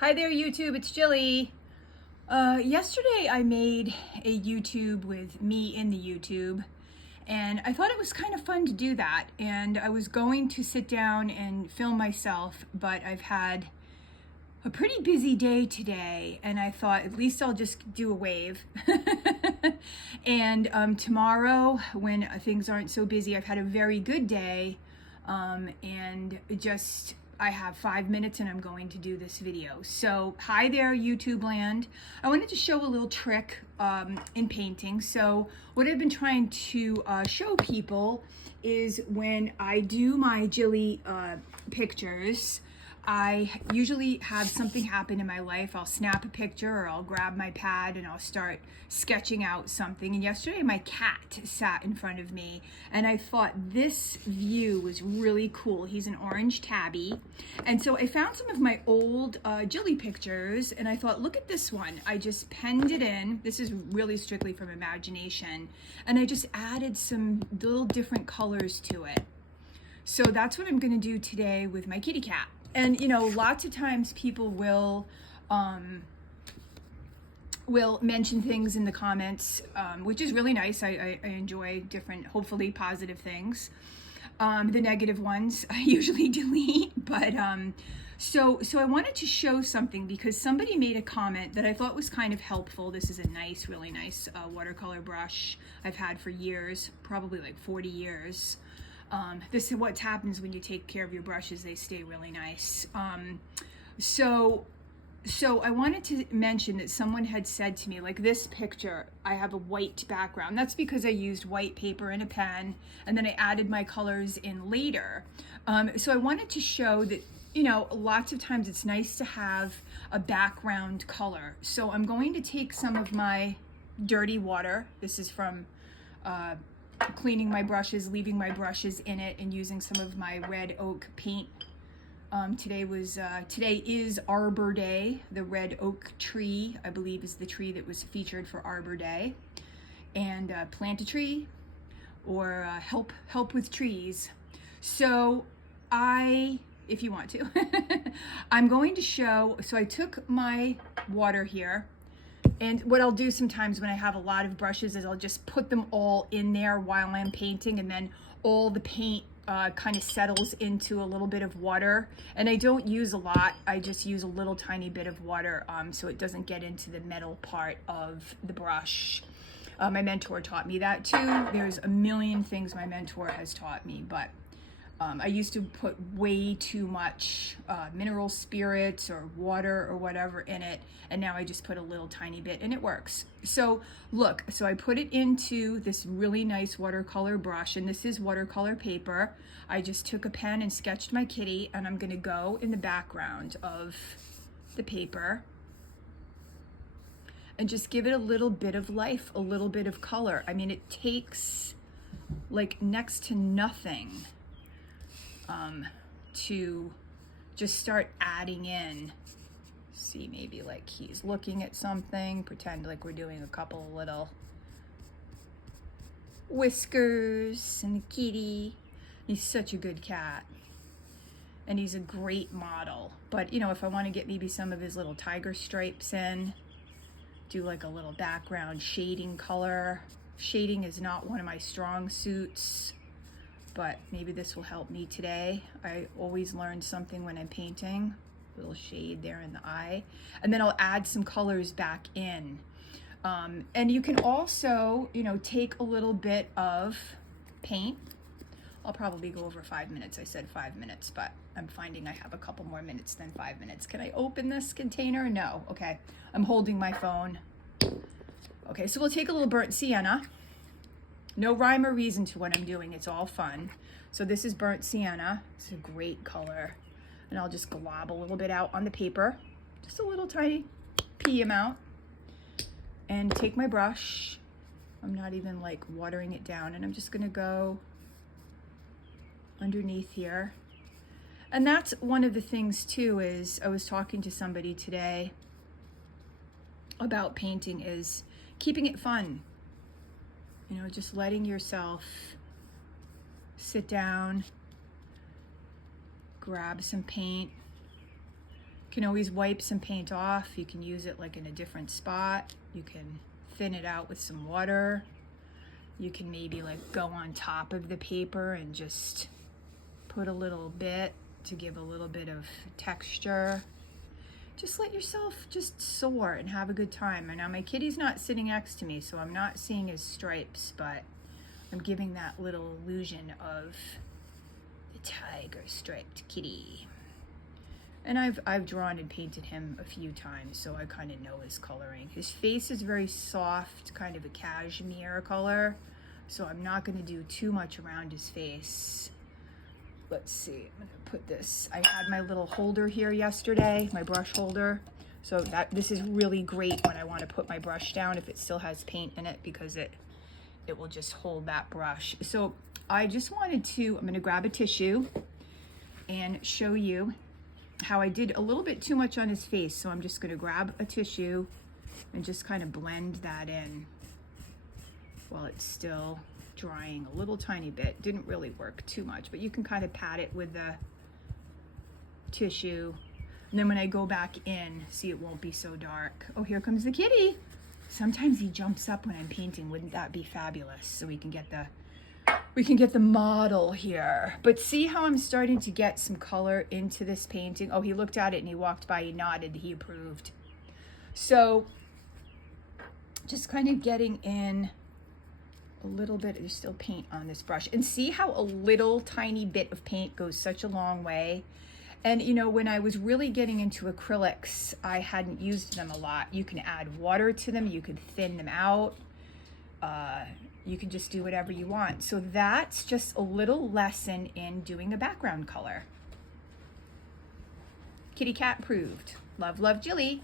Hi there, YouTube. It's Jilly. Yesterday I made a YouTube with me in the YouTube, and I thought it was kind of fun to do that. And I was going to sit down and film myself, but I've had a pretty busy day today, and I thought at least I'll just do a wave. And tomorrow, when things aren't so busy, I've had a very good day, and just I have 5 minutes and I'm going to do this video. So hi there, YouTube land. I wanted to show a little trick in painting. So what I've been trying to show people is when I do my Jilly pictures, I usually have something happen in my life. I'll snap a picture or I'll grab my pad and I'll start sketching out something. And yesterday my cat sat in front of me and I thought this view was really cool. He's an orange tabby. And so I found some of my old Jilly pictures and I thought, look at this one. I just penned it in. This is really strictly from imagination. And I just added some little different colors to it. So that's what I'm gonna do today with my kitty cat. And you know, lots of times people will mention things in the comments, which is really nice. I enjoy different, hopefully positive things. The negative ones I usually delete, but so I wanted to show something because somebody made a comment that I thought was kind of helpful. This is a nice, really nice watercolor brush I've had for years, probably like 40 years. This is what happens when you take care of your brushes. They stay really nice. So I wanted to mention that someone had said to me, like this picture, I have a white background. That's because I used white paper and a pen, and then I added my colors in later. So I wanted to show that, you know, lots of times it's nice to have a background color. So I'm going to take some of my dirty water. This is from cleaning my brushes, leaving my brushes in it, and using some of my red oak paint. Today is Arbor Day. The red oak tree, I believe, is the tree that was featured for Arbor Day. And plant a tree or help with trees. So if you want to, I'm going to show, so I took my water here. And what I'll do sometimes when I have a lot of brushes is I'll just put them all in there while I'm painting, and then all the paint kind of settles into a little bit of water. And I don't use a lot. I just use a little tiny bit of water so it doesn't get into the metal part of the brush. My mentor taught me that too. There's a million things my mentor has taught me, but I used to put way too much mineral spirits or water or whatever in it, and now I just put a little tiny bit and it works. So look, so I put it into this really nice watercolor brush, and this is watercolor paper. I just took a pen and sketched my kitty, and I'm gonna go in the background of the paper and just give it a little bit of life, a little bit of color. I mean, it takes like next to nothing to just start adding in. See, maybe like he's looking at something, pretend like we're doing a couple of little whiskers and the kitty. He's such a good cat and he's a great model. But you know, if I want to get maybe some of his little tiger stripes in, do like a little background shading color. Shading is not one of my strong suits, but maybe this will help me today. I always learn something when I'm painting. A little shade there in the eye. And then I'll add some colors back in. And you can also, you know, take a little bit of paint. I'll probably go over 5 minutes. I said 5 minutes, but I'm finding I have a couple more minutes than 5 minutes. Can I open this container? No. Okay. I'm holding my phone. Okay, so we'll take a little burnt sienna. No rhyme or reason to what I'm doing. It's all fun. So this is burnt sienna. It's a great color. And I'll just glob a little bit out on the paper. Just a little tiny pea amount. And take my brush. I'm not even like watering it down. And I'm just going to go underneath here. And that's one of the things too, is I was talking to somebody today about painting, is keeping it fun. You know, just letting yourself sit down, grab some paint, Can always wipe some paint off. You can use it like in a different spot. You can thin it out with some water. You can maybe like go on top of the paper and just put a little bit to give a little bit of texture. Just let yourself just soar and have a good time. And now my kitty's not sitting next to me, so I'm not seeing his stripes, but I'm giving that little illusion of the tiger striped kitty. And I've drawn and painted him a few times, so I kind of know his coloring. His face is very soft, kind of a cashmere color, so I'm not going to do too much around his face. Let's see, I'm going to put this. I had my little holder here yesterday, my brush holder. So this is really great when I want to put my brush down if it still has paint in it, because it will just hold that brush. So I just wanted to, I'm going to grab a tissue and show you how I did a little bit too much on his face. So I'm just going to grab a tissue and just kind of blend that in while it's still drying a little tiny bit. Didn't really work too much, but you can kind of pat it with the tissue. And then when I go back in, see, it won't be so dark. Oh, here comes the kitty. Sometimes he jumps up when I'm painting. Wouldn't that be fabulous? So we can get the model here. But see how I'm starting to get some color into this painting? Oh, he looked at it and he walked by, he nodded, he approved. So just kind of getting in a little bit. There's still paint on this brush, and see how a little tiny bit of paint goes such a long way. And you know, when I was really getting into acrylics, I hadn't used them a lot. You can add water to them, you can thin them out, you can just do whatever you want. So that's just a little lesson in doing a background color. Kitty cat approved. Love, love, Jilly.